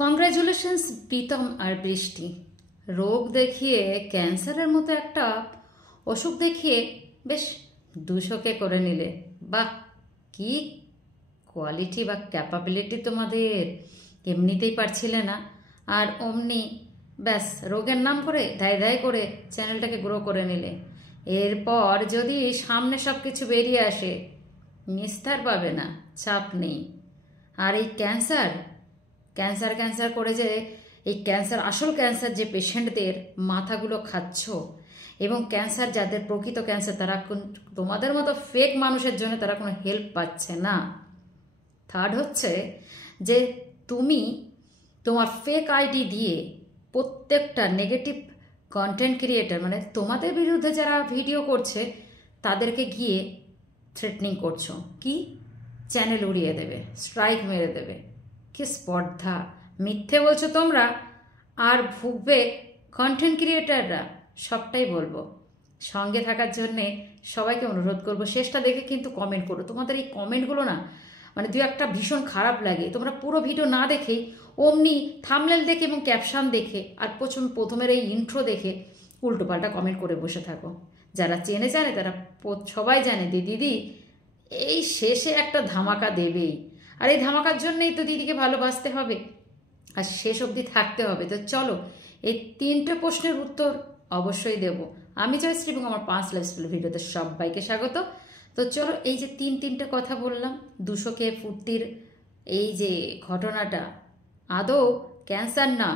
Congratulations Pritam আর বৃষ্টি। রোগ দেখিয়ে ক্যান্সারের মতো একটা অসুখ দেখিয়ে বেশ 200কে করে নিলে। বাহ, কি কোয়ালিটি বা ক্যাপাবিলিটি তোমাদের! এমনিতেই পারছিলে না, আর অমনি ব্যাস রোগের নাম করে দায় দায় করে চ্যানেলটাকে গ্রো করে নিলে। এরপর যদি সামনে সব কিছু বেরিয়ে আসে, নিস্তার পাবে না, চাপ নেই। আর এই ক্যান্সার ক্যান্সার ক্যান্সার করে যে এই ক্যান্সার, আসল ক্যান্সার যে পেশেন্টদের মাথাগুলো খাচ্ছ, এবং ক্যান্সার যাদের প্রকৃত ক্যান্সার, তারা তোমাদের মতো ফেক মানুষের জন্য তারা কোনো হেল্প পাচ্ছে না। থার্ড হচ্ছে যে তুমি তোমার ফেক আইডি দিয়ে প্রত্যেকটা নেগেটিভ কন্টেন্ট ক্রিয়েটার, মানে তোমাদের বিরুদ্ধে যারা ভিডিও করছে, তাদেরকে গিয়ে থ্রেটনিং করছো কি চ্যানেল উড়িয়ে দেবে, স্ট্রাইক মেরে দেবে। কি স্পর্ধা! মিথ্যে বলছো তোমরা, আর ভুগবে কন্টেন্ট ক্রিয়েটাররা। সবটাই বলবো। সঙ্গে থাকার জন্যে সবাইকে অনুরোধ করবো, শেষটা দেখে কিন্তু কমেন্ট করো। তোমাদের এই কমেন্টগুলো না, মানে দু একটা ভীষণ খারাপ লাগে। তোমরা পুরো ভিডিও না দেখেই অমনি থাম্বনেল দেখে এবং ক্যাপশন দেখে আর প্রথমের এই ইন্ট্রো দেখে উল্টোপাল্টা কমেন্ট করে বসে থাকো। যারা চেনে জানে, তারা সবাই জানে দিদি এই শেষে একটা ধামাকা দেবেই, আর এই ধামাকার জন্যই তো দিদিকে ভালোবাসতে হবে আর শেষ অবধি থাকতে হবে। তো চলো, এই 3টে প্রশ্নের উত্তর অবশ্যই দেব। আমি জয়শ্রী এবং আমার 5 লাইফস্টাইল ভিডিওতে সবাইকে স্বাগত। তো চলো, এই যে তিনটে কথা বললাম, 200কে ফুর্তির এই যে ঘটনাটা আদৌ ক্যান্সার না,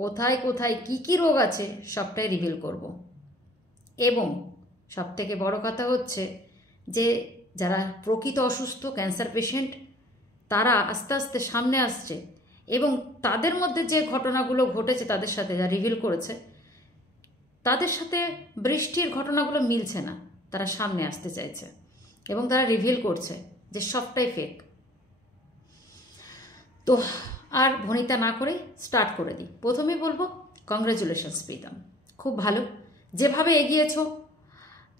কোথায় কোথায় কি কি রোগ আছে সবটাই রিভিল করব। এবং সবথেকে বড় কথা হচ্ছে যে যারা প্রকৃত অসুস্থ ক্যান্সার পেশেন্ট, তারা আস্তে আস্তে সামনে আসছে, এবং তাদের মধ্যে যে ঘটনাগুলো ঘটেছে তাদের সাথে যা রিভিল করেছে, তাদের সাথে বৃষ্টির ঘটনাগুলো মিলছে না। তারা সামনে আসতে চাইছে এবং তারা রিভিল করছে যে সবটাই ফেক। তো আর ভনিতা না করে স্টার্ট করে দিই। প্রথমেই বলবো কংগ্রাচুলেশনস প্রীতম, খুব ভালো যেভাবে এগিয়েছো,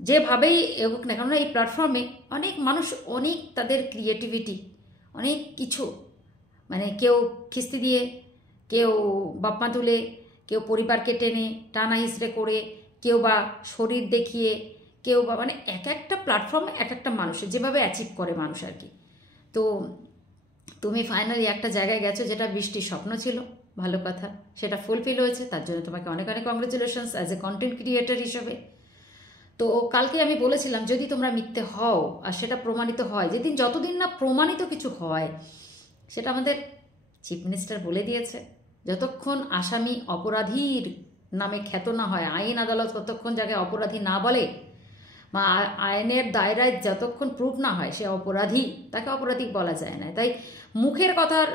যেভাবেই এগোক না, কেননা এই প্ল্যাটফর্মে অনেক মানুষ অনেক তাদের ক্রিয়েটিভিটি, অনেক কিছু, মানে কেউ খিস্তি দিয়ে, কেউ বাপমা তুলে, কেউ পরিবারকে টেনে টানা হিসড়ে করে, কেউ বা শরীর দেখিয়ে, কেউ বা মানে এক একটা প্ল্যাটফর্মে এক একটা মানুষের যেভাবে অ্যাচিভ করে মানুষ আর কি। তো তুমি ফাইনালি একটা জায়গায় গেছো যেটা বৃষ্টির স্বপ্ন ছিল, ভালো কথা, সেটা ফুলফিল হয়েছে। তার জন্য তোমাকে অনেক অনেক congratulations as a content creator হিসেবে। তো কালকে আমি বলেছিলাম, যদি তোমরা মিথ্যে হও আর সেটা প্রমাণিত হয়, যতদিন না প্রমাণিত কিছু হয়, সেটা আমাদের চিফ মিনিস্টার বলে দিয়েছে, যতক্ষণ আসামি অপরাধীর নামে খ্যাত না হয়, আইন আদালত ততক্ষণ যাকে অপরাধী না বলে, বা আইনের দায়রায় যতক্ষণ প্রুফ না হয় সে অপরাধী, তাকে অপরাধী বলা যায় না। তাই মুখের কথার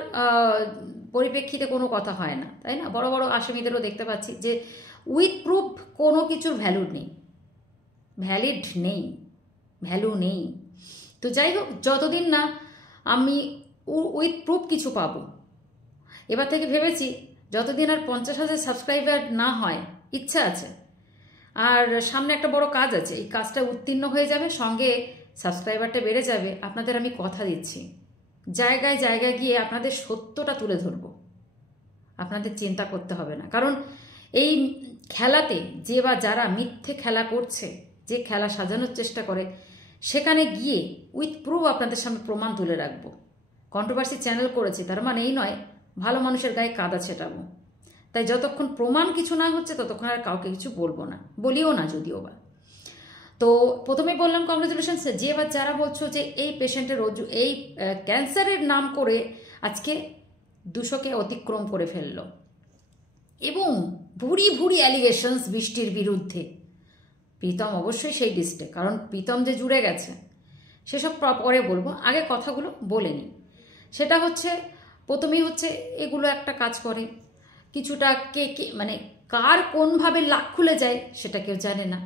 পরিপ্রেক্ষিতে কোনো কথা হয় না, তাই না? বড় বড় আসামিদেরও দেখতে পাচ্ছি যে উইথ প্রুফ কোনো কিছুর ভ্যালু নেই, ভ্যালু নেই। তো যাই হোক, যতদিন না আমি উইথ প্রুফ কিছু পাবো, এবার থেকে ভেবেছি যতদিন আর 50,000 সাবস্ক্রাইবার না হয়, ইচ্ছা আছে, আর সামনে একটা বড় কাজ আছে, এই কাজটা উত্তীর্ণ হয়ে যাবে, সঙ্গে সাবস্ক্রাইবারটা বেড়ে যাবে। আপনাদের আমি কথা দিচ্ছি, জায়গায় জায়গায় গিয়ে আপনাদের সত্যটা তুলে ধরবো, আপনাদের চিন্তা করতে হবে না। কারণ এই খেলাতে যে বা যারা মিথ্যে খেলা করছে, যে খেলা সাজানোর চেষ্টা করে, সেখানে গিয়ে উইথ প্রুফ আপনাদের সামনে প্রমাণ তুলে রাখবো। কন্ট্রোভার্সি চ্যানেল করেছি তার মানে এই নয় ভালো মানুষের গায়ে কাদা ছেটাবো। তাই যতক্ষণ প্রমাণ কিছু না হচ্ছে ততক্ষণ আর কাউকে কিছু বলবো না, বলিও না যদিও বা। তো প্রথমে বললাম কংগ্রেচুলেশনস। যে বা যারা বলছো যে এই পেশেন্টের এই ক্যান্সারের নাম করে আজকে 200কে অতিক্রম করে ফেললো, এবং ভুরি ভুরি অ্যালিগেশনস বৃষ্টির বিরুদ্ধে, প্রীতম অবশ্যই সেই লিস্টে, কারণ প্রীতম যে জুড়ে গেছে সেসব পরে বলবো, আগে কথাগুলো বলে নিই। সেটা হচ্ছে, প্রথমেই হচ্ছে এগুলো একটা কাজ করে কিছুটা, কে মানে কার কোনভাবে লাক খুলে যায় সেটা কেউ জানে না।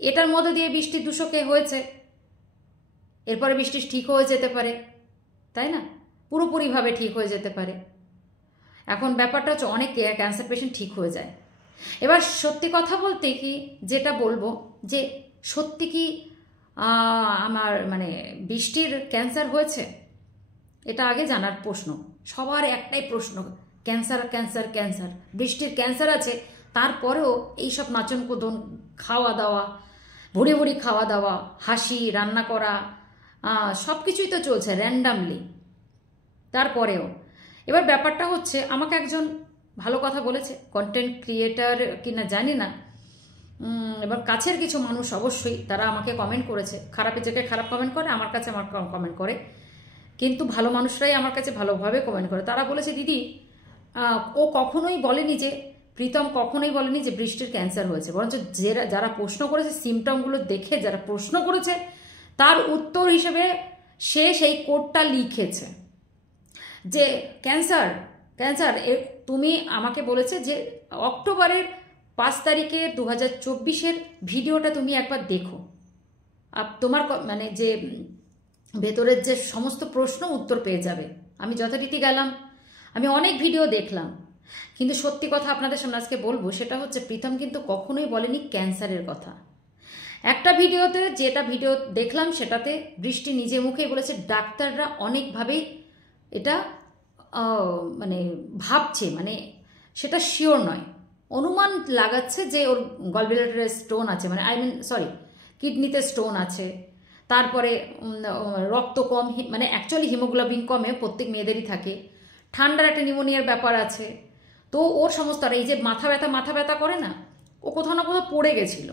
এটার মধ্যে দিয়ে বৃষ্টি 200কে হয়েছে, এরপরে বৃষ্টি ঠিক হয়ে যেতে পারে, তাই না? পুরোপুরিভাবে ঠিক হয়ে যেতে পারে। এখন ব্যাপারটা হচ্ছে অনেক ক্যান্সার পেশেন্ট ঠিক হয়ে যায়। এবার সত্যি কথা বলতে কি যেটা বলবো, যে সত্যি কি আমার মানে বৃষ্টির ক্যান্সার হয়েছে, এটা আগে জানার প্রশ্ন। সবার একটাই প্রশ্ন, ক্যান্সার ক্যান্সার ক্যান্সার। বৃষ্টির ক্যান্সার আছে, তারপরেও এইসব নাচন কোদন, খাওয়া দাওয়া, ভুড়ি ভুড়ি খাওয়া দাওয়া, হাসি, রান্না করা, সব কিছুই তো চলছে র্যান্ডামলি। তারপরেও এবার ব্যাপারটা হচ্ছে, আমাকে একজন ভালো কথা বলেছে, কন্টেন্ট ক্রিয়েটার কিনা জানি না, এবার কাছের কিছু মানুষ অবশ্যই তারা আমাকে কমেন্ট করেছে, খারাপের জায়গায় খারাপ কমেন্ট করে, আমার কাছে আমার কমেন্ট করে, কিন্তু ভালো মানুষরাই আমার কাছে ভালোভাবে কমেন্ট করে। তারা বলেছে, দিদি ও কখনোই বলেনি যে, প্রীতম কখনোই বলেনি যে বৃষ্টির ক্যান্সার হয়েছে, বরঞ্চ যারা প্রশ্ন করেছে, সিমটমগুলো দেখে যারা প্রশ্ন করেছে, তার উত্তর হিসেবে সে সেই কোডটা লিখেছে যে ক্যান্সার ক্যান্সার। তুমি আমাকে বলেছে যে অক্টোবরের 5 তারিখে 2024-এর ভিডিওটা তুমি একবার দেখো, তোমার মানে যে ভেতরের যে সমস্ত প্রশ্ন উত্তর পেয়ে যাবে। আমি যথারীতি গেলাম, আমি অনেক ভিডিও দেখলাম, কিন্তু সত্যি কথা আপনাদের সামনে আজকে বলবো, সেটা হচ্ছে প্রীতম কিন্তু কখনোই বলেনি ক্যান্সারের কথা। একটা ভিডিওতে, যেটা ভিডিও দেখলাম সেটাতে বৃষ্টি নিজে মুখেই বলেছে ডাক্তাররা অনেকভাবেই এটা মানে ভাবছে, মানে সেটা শিওর নয়, অনুমান লাগাচ্ছে যে ওর গলব্লাডারে স্টোন আছে, মানে কিডনিতে স্টোন আছে, তারপরে রক্ত কম, মানে অ্যাকচুয়ালি হিমোগ্লোবিন কমে প্রত্যেক মেয়েদেরই থাকে, ঠান্ডার একটা নিউমোনিয়ার ব্যাপার আছে। তো ওর সমস্ত, আর এই যে মাথা ব্যথা করে না, ও কোথাও না কোথাও পড়ে গেছিল।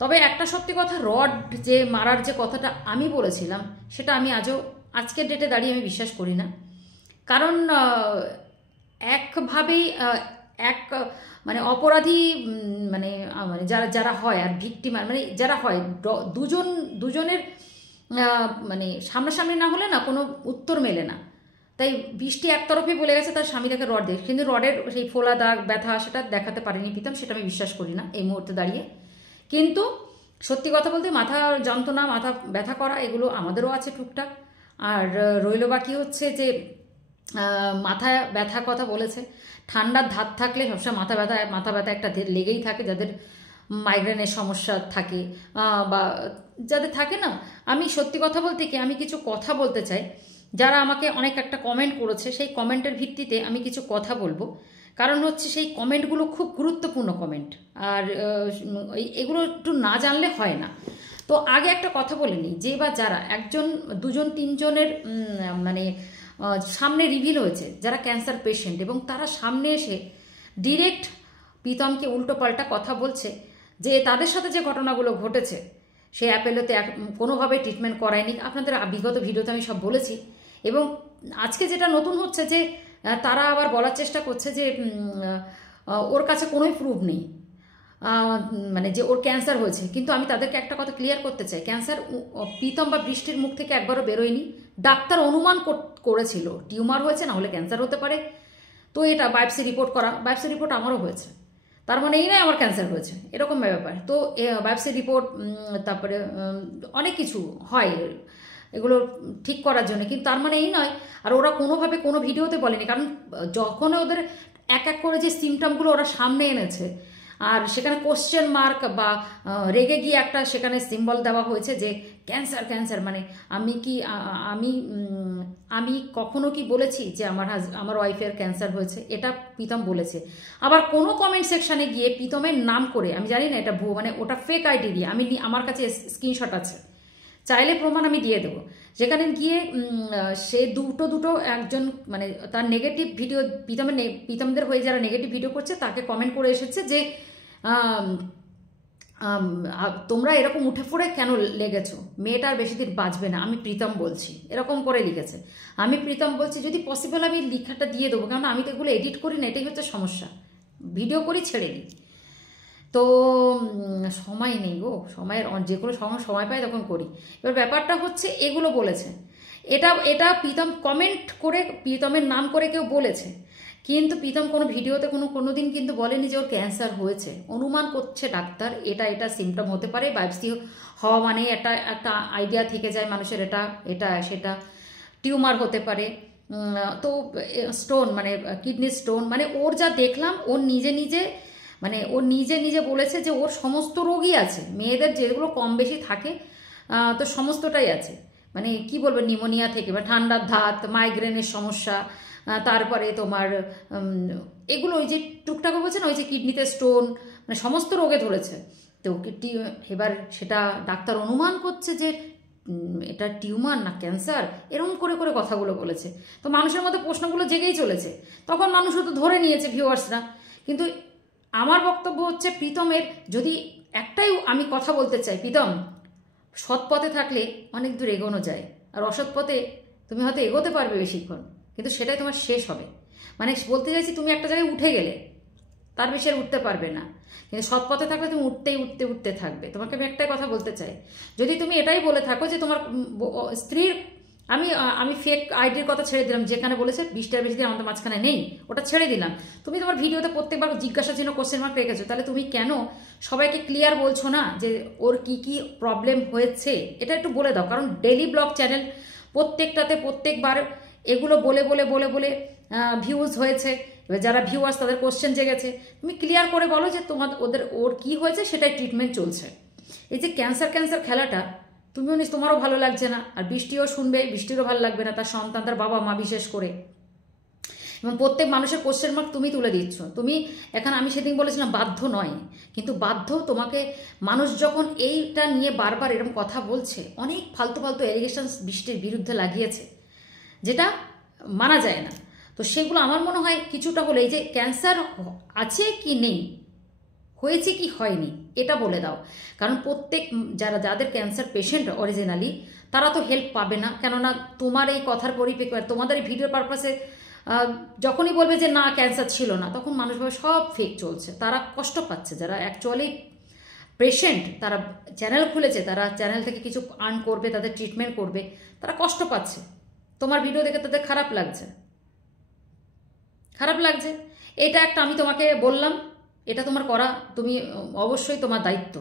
তবে একটা সত্যি কথা, রড যে মারার যে কথাটা আমি বলেছিলাম, সেটা আমি আজকের ডেটে দাঁড়িয়ে আমি বিশ্বাস করি না। কারণ একভাবেই মানে অপরাধী, মানে যারা হয় আর ভিক্টিমার, মানে যারা হয় দুজনের মানে সামনাসামনি না হলে না কোনো উত্তর মেলে না। তাই বৃষ্টি একতরফে বলে গেছে তার স্বামী তাকে রড দেয়, কিন্তু রডের সেই ফোলা দাগ ব্যথা সেটা দেখাতে পারেনি প্রীতম, সেটা আমি বিশ্বাস করি না এই মুহূর্তে দাঁড়িয়ে। কিন্তু সত্যি কথা বলতে, মাথা যন্ত্রণা, মাথা ব্যথা করা, এগুলো আমাদেরও আছে টুকটাক। আর রইল বাকি হচ্ছে যে মাথা ব্যথার কথা বলেছে, ঠান্ডার ধাত থাকলে সবসময় মাথা ব্যথা একটা লেগেই থাকে, যাদের মাইগ্রেনের সমস্যা থাকে বা যাদের থাকে না। আমি সত্যি কথা বলতে কি, আমি কিছু কথা বলতে চাই, যারা আমাকে অনেক একটা কমেন্ট করেছে, সেই কমেন্টের ভিত্তিতে আমি কিছু কথা বলবো। কারণ হচ্ছে সেই কমেন্টগুলো খুব গুরুত্বপূর্ণ কমেন্ট, আর এগুলো একটু না জানলে হয় না। তো আগে একটা কথা বলে নিই, যে বা যারা একজন, দুজন, তিনজনের মানে সামনে রিভিল হয়েছে যারা ক্যান্সার পেশেন্ট, এবং তারা সামনে এসে ডিরেক্ট প্রীতমকে উল্টোপাল্টা কথা বলছে যে তাদের সাথে যে ঘটনাগুলো ঘটেছে, সে অ্যাপেলোতে কোনোভাবে ট্রিটমেন্ট করায়নি। আপনাদের বিগত ভিডিওতে আমি সব বলেছি। এবং আজকে যেটা নতুন হচ্ছে যে তারা আবার বলার চেষ্টা করছে যে ওর কাছে কোনোই প্রুফ নেই, মানে যে ওর ক্যান্সার হয়েছে। কিন্তু আমি তাদেরকে একটা কথা ক্লিয়ার করতে চাই, ক্যান্সার প্রীতম বা বৃষ্টির মুখ থেকে একবারও বেরোয়নি। ডাক্তার অনুমান করেছিল টিউমার হয়েছে, না হলে ক্যান্সার হতে পারে। তো এটা বায়োপসি রিপোর্ট আমারও হয়েছে, তার মানে এই নয় আমার ক্যান্সার হয়েছে, এরকম ব্যাপার। তো বায়োপসি রিপোর্ট, তারপরে অনেক কিছু হয় এগুলো ঠিক করার জন্য, কিন্তু তার মানে এই নয়। আর ওরা কোনোভাবে কোনো ভিডিওতে বলেনি, কারণ যখন ওদের এক এক করে যে সিমটমগুলো ওরা সামনে এনেছে, আর সেখানে কোশ্চেন মার্ক বা রেগে গিয়ে একটা সেখানে সিম্বল দেওয়া হয়েছে যে ক্যান্সার, মানে আমি কখনো কি বলেছি যে আমার ওয়াইফের ক্যান্সার হয়েছে? এটা প্রীতম বলেছে। আবার কোনো কমেন্ট সেকশানে গিয়ে প্রীতমের নাম করে, আমি জানি না এটা মানে ওটা ফেক আইডি দিয়ে, আমার কাছে স্ক্রিনশট আছে, চাইলে প্রমাণ আমি দিয়ে দেবো, যেখানে গিয়ে সে দুটো একজন, মানে তার নেগেটিভ ভিডিও, প্রীতমদের হয়ে যারা নেগেটিভ ভিডিও করছে তাকে কমেন্ট করে এসেছে যে তোমরা এরকম উঠে পড়ে কেন লেগেছো, মেয়েটা আর বেশি দিন বাঁচবে না, আমি প্রীতম বলছি, এরকম করে লিখেছে। আমি প্রীতম বলছি, যদি পসিবল আমি লেখাটা দিয়ে দেবো, কারণ আমি তো এগুলো এডিট করি না, এটাই হচ্ছে সমস্যা, ভিডিও করি ছেড়ে দিই, তো সময় নেই গো, সময়ের যে কোনো সময় পাই তখন করি। এবার ব্যাপারটা হচ্ছে এগুলো বলেছে, এটা প্রীতম কমেন্ট করে প্রীতমের নাম করে কেউ বলেছে, কিন্তু প্রীতম কোনো ভিডিওতে কোনোদিন কিন্তু বলেনি যে ওর ক্যান্সার হয়েছে। অনুমান করছে ডাক্তার, এটা সিমটম হতে পারে, বায়োপসি হওয়া মানে একটা আইডিয়া থেকে যায় মানুষের, এটা সেটা টিউমার হতে পারে, তো স্টোন মানে কিডনি স্টোন, মানে ওর যা দেখলাম, ওর নিজে বলেছে যে ওর সমস্ত রোগই আছে, মেয়েদের যেগুলো কম বেশি থাকে তো সমস্তটাই আছে। মানে কি বলবো, নিউমোনিয়া থেকে বা ঠান্ডার ধাত, মাইগ্রেনের সমস্যা, তারপরে তোমার এগুলো ওই যে টুকটাক বলছে না, ওই যে কিডনিতে স্টোন, মানে সমস্ত রোগে ধরেছে। তো এবার সেটা ডাক্তার অনুমান করছে যে এটা টিউমার না ক্যান্সার, এরকম করে করে কথাগুলো বলেছে। তো মানুষের মধ্যে প্রশ্নগুলো জেগেই চলেছে, তখন মানুষও তো ধরে নিয়েছে ভিউয়ার্সরা। কিন্তু আমার বক্তব্য হচ্ছে প্রীতমের যদি একটাই আমি কথা বলতে চাই, প্রীতম সৎ পথে থাকলে অনেক দূর এগোনো যায়, আর অসৎ পথে তুমি হয়তো এগোতে পারবে বেশিক্ষণ, কিন্তু সেটাই তোমার শেষ হবে। মানে বলতে চাইছি তুমি একটা জায়গায় উঠে গেলে তার বেশি আর উঠতে পারবে না, কিন্তু সৎ পথে থাকলে তুমি উঠতেই উঠতে উঠতে থাকবে। তোমাকে আমি একটাই কথা বলতে চাই, যদি তুমি এটাই বলে থাকো যে তোমার স্ত্রীর, আমি ফেক আইডির কথা ছেড়ে দিলাম, যেখানে বলেছে 20টার বেশি দিন আমাদের মাঝখানে নেই, ওটা ছেড়ে দিলাম। তুমি তোমার ভিডিওতে প্রত্যেকবার জিজ্ঞাসা চিহ্ন কোশ্চেন মার্ক রেখেছো, তাহলে তুমি কেন সবাইকে ক্লিয়ার বলছো না যে ওর কি কি প্রবলেম হয়েছে? এটা একটু বলে দাও, কারণ ডেইলি ব্লগ চ্যানেল প্রত্যেকটাতে প্রত্যেকবার এগুলো বলে বলে বলে বলে ভিউজ হয়েছে। এবার যারা ভিউয়ার্স তাদের কোশ্চেন জেগেছে, তুমি ক্লিয়ার করে বলো যে ওর কি হয়েছে, সেটাই ট্রিটমেন্ট চলছে। এই যে ক্যান্সার ক্যান্সার খেলাটা তুমিও তোমারও ভালো লাগছে না, আর বৃষ্টিও শুনবে, বৃষ্টিরও ভালো লাগবে না, তার সন্তান, তার বাবা মা বিশেষ করে, এবং প্রত্যেক মানুষের কোশ্চেন মার্ক তুমি তুলে দিচ্ছ। তুমি এখন, আমি সেদিন বলেছিলাম বাধ্য নয়, কিন্তু বাধ্য তোমাকে। মানুষ যখন এইটা নিয়ে বারবার এরকম কথা বলছে, অনেক ফালতু ফালতু অ্যালিগেশন বৃষ্টির বিরুদ্ধে লাগিয়েছে, যেটা মানা যায় না। তো সেগুলো আমার মনে হয় কিছুটা হলে, এই যে ক্যান্সার আছে কি নেই, হয়েছে কি হয়নি, এটা বলে দাও। কারণ প্রত্যেক যাদের ক্যান্সার পেশেন্ট অরিজিনালি, তারা তো হেল্প পাবে না, কেননা তোমার এই কথার পরিপ্রেক্ষিতে, তোমাদের এই ভিডিও পারপাসে যখনই বলবে যে না ক্যান্সার ছিল না, তখন মানুষ ভাবে সব ফেক চলছে, তারা কষ্ট পাচ্ছে। যারা অ্যাকচুয়ালি পেশেন্ট, তারা চ্যানেল খুলেছে, তারা চ্যানেল থেকে কিছু আর্ন করবে, তাদের ট্রিটমেন্ট করবে, তারা কষ্ট পাচ্ছে। তোমার ভিডিও দেখে তাদের খারাপ লাগছে, খারাপ লাগছে। এটা একটা আমি তোমাকে বললাম, এটা তোমার করা, তুমি অবশ্যই তোমার দায়িত্ব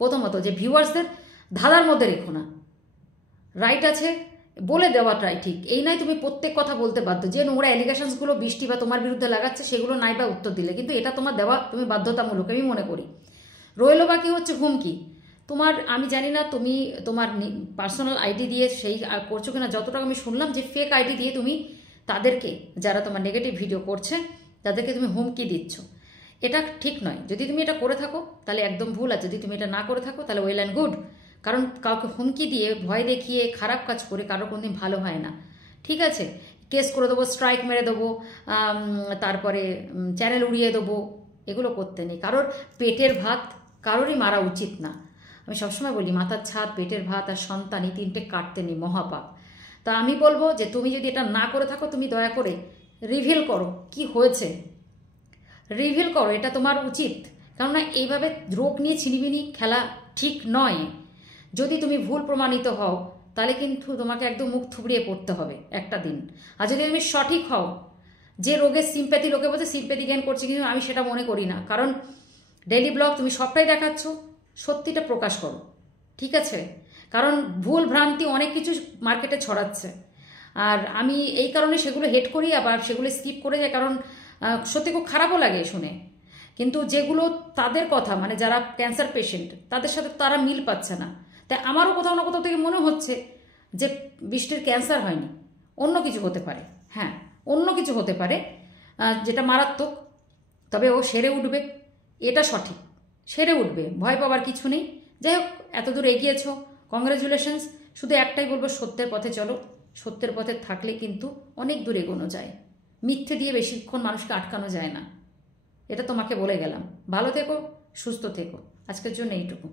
প্রথমত যে ভিউয়ার্সদের ধাঁধার মধ্যে রেখো না। রাইট আছে বলে দেওয়াটাই ঠিক, এই নয় তুমি প্রত্যেক কথা বলতে বাধ্য। যে নোংরা অ্যালিগেশনসগুলো বৃষ্টি বা তোমার বিরুদ্ধে লাগাচ্ছে, সেগুলো নাই বা উত্তর দিলে, কিন্তু এটা তোমার দেওয়া তুমি বাধ্যতামূলক, আমি মনে করি। রইল বাকি হচ্ছে হুমকি। তোমার, আমি জানি না তুমি তোমার পার্সোনাল আইডি দিয়ে সেই করছো কিনা, যতটা আমি শুনলাম যে ফেক আইডি দিয়ে তুমি তাদেরকে, যারা তোমার নেগেটিভ ভিডিও করছে, তাদেরকে তুমি হুমকি দিচ্ছ। এটা ঠিক নয়। যদি তুমি এটা করে থাকো তাহলে একদম ভুল, আর যদি তুমি এটা না করে থাকো তাহলে ওয়েল অ্যান্ড গুড। কারণ কাউকে হুমকি দিয়ে, ভয় দেখিয়ে, খারাপ কাজ করে কারো কোনোদিন ভালো হয় না। ঠিক আছে, কেস করে দেবো, স্ট্রাইক মেরে দেবো, তারপরে চ্যানেল উড়িয়ে দেবো, এগুলো করতে নেই। কারোর পেটের ভাত কারোরই মারা উচিত না। আমি সবসময় বলি মাথার ছাদ, পেটের ভাত আর সন্তান, এই তিনটে কাটতে নেই, মহাপাপ। তা আমি বলবো যে তুমি যদি এটা না করে থাকো, তুমি দয়া করে রিভিল করো কি হয়েছে, রিভিল করো, এটা তোমার উচিত। কেননা এইভাবে রোগ নিয়ে ছিনিমিনি খেলা ঠিক নয়। যদি তুমি ভুল প্রমাণিত হও, তাহলে কিন্তু তোমাকে একদম মুখ থুবড়িয়ে পড়তে হবে একটা দিন। আর যদি তুমি সঠিক হও, যে রোগের সিম্প্যাথি, লোকে বলছে সিম্প্যাথি জ্ঞান করছে, কিন্তু আমি সেটা মনে করি না। কারণ ডেইলি ব্লগ তুমি সবটাই দেখাচ্ছ, সত্যিটা প্রকাশ করো, ঠিক আছে? কারণ ভুল ভ্রান্তি অনেক কিছু মার্কেটে ছড়াচ্ছে, আর আমি এই কারণে সেগুলো হেট করি, আবার সেগুলো স্কিপ করে যাই, কারণ সত্যি খুব খারাপও লাগে শুনে। কিন্তু যেগুলো তাদের কথা, মানে যারা ক্যান্সার পেশেন্ট, তাদের সাথে তারা মিল পাচ্ছে না। তাই আমারও কোথাও না কোথাও থেকে মনে হচ্ছে যে বৃষ্টির ক্যান্সার হয়নি, অন্য কিছু হতে পারে। হ্যাঁ, অন্য কিছু হতে পারে যেটা মারাত্মক, তবে ও সেরে উঠবে, এটা সঠিক, সেরে উঠবে, ভয় পাওয়ার কিছু নেই। যাই হোক, এতদূর এগিয়েছ, কংগ্রেচুলেশনস। শুধু একটাই বলবো, সত্যের পথে চলো। সত্যের পথে থাকলে কিন্তু অনেক দূর এগোনো যায়, মিথ্যে দিয়ে বেশিক্ষণ মানুষকে আটকানো যায় না। এটা তোমাকে বলে গেলাম। ভালো থেকো, সুস্থ থেকো, আজকের জন্য এইটুকু।